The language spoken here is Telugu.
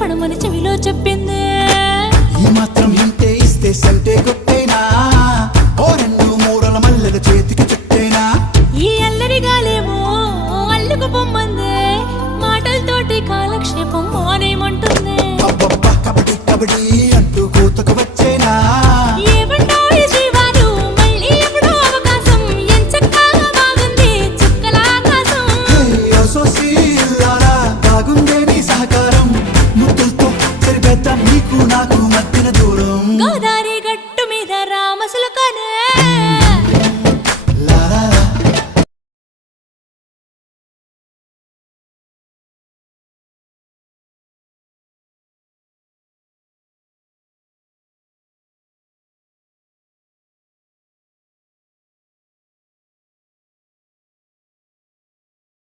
పడమని చెవిలో చెప్పింది మాత్రం ఇంతే ఇస్తే సంటే కొట్టేనా ఓ రెండు మూడల మల్లెల చేతికి చుట్టేనా ఈ అల్లరి గాలేమో అల్లుకు బొమ్మంది మాటలతోటి కాలక్షేపం మానేమంటుంది కబడ్డీ కబడి knock